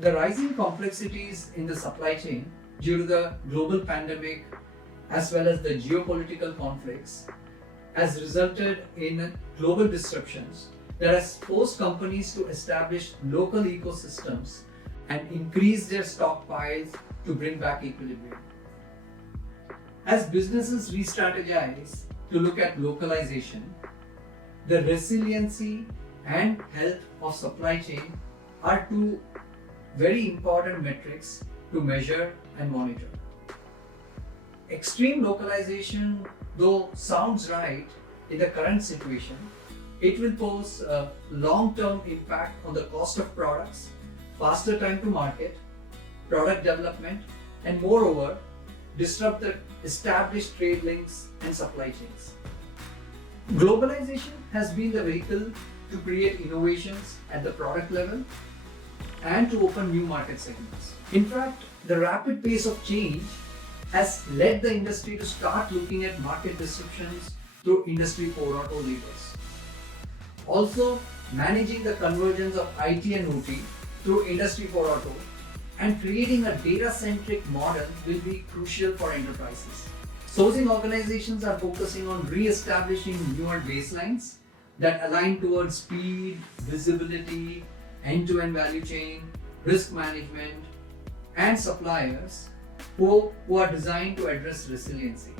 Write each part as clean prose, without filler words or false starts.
The rising complexities in the supply chain due to the global pandemic as well as the geopolitical conflicts has resulted in global disruptions that has forced companies to establish local ecosystems and increase their stockpiles to bring back equilibrium. As businesses re-strategize to look at localization, the resiliency and health of supply chain are two very important metrics to measure and monitor. Extreme localization, though sounds right in the current situation, it will pose a long-term impact on the cost of products, faster time to market, product development, and moreover, disrupt the established trade links and supply chains. Globalization has been the vehicle to create innovations at the product level and to open new market segments. In fact, the rapid pace of change has led the industry to start looking at market disruptions through Industry 4.0 levers. Also, managing the convergence of IT and OT through Industry 4.0 and creating a data-centric model will be crucial for enterprises. Sourcing organizations are focusing on re-establishing newer baselines that align towards speed, visibility, end-to-end value chain, risk management, and suppliers who are designed to address resiliency.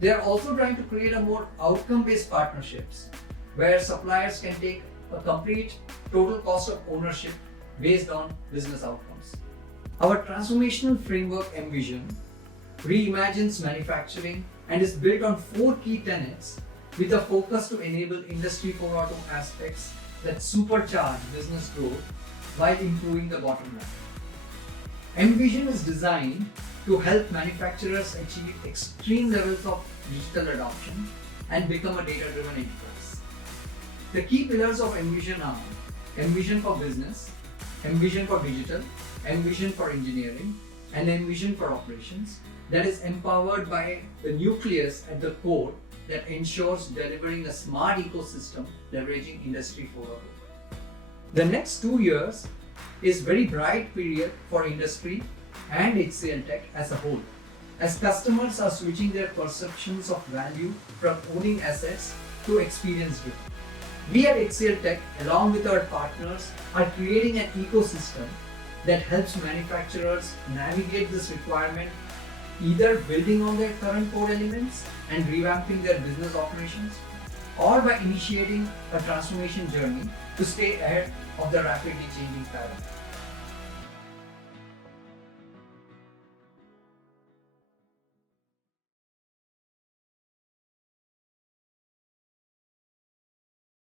They are also trying to create a more outcome-based partnerships where suppliers can take a complete total cost of ownership based on business outcomes. Our transformational framework Envision reimagines manufacturing and is built on 4 key tenets with a focus to enable Industry 4.0 aspects that supercharge business growth while improving the bottom line. Envision is designed to help manufacturers achieve extreme levels of digital adoption and become a data-driven enterprise. The key pillars of Envision are Envision for business, Envision for digital, Envision for engineering, and Envision for operations that is empowered by the nucleus at the core that ensures delivering a smart ecosystem leveraging Industry 4.0. The next 2 years is very bright period for industry and HCL Tech as a whole, as customers are switching their perceptions of value from owning assets to experience driven. We at HCL Tech, along with our partners, are creating an ecosystem that helps manufacturers navigate this requirement, either building on their current core elements and revamping their business operations, or by initiating a transformation journey to stay ahead of the rapidly changing paradigm.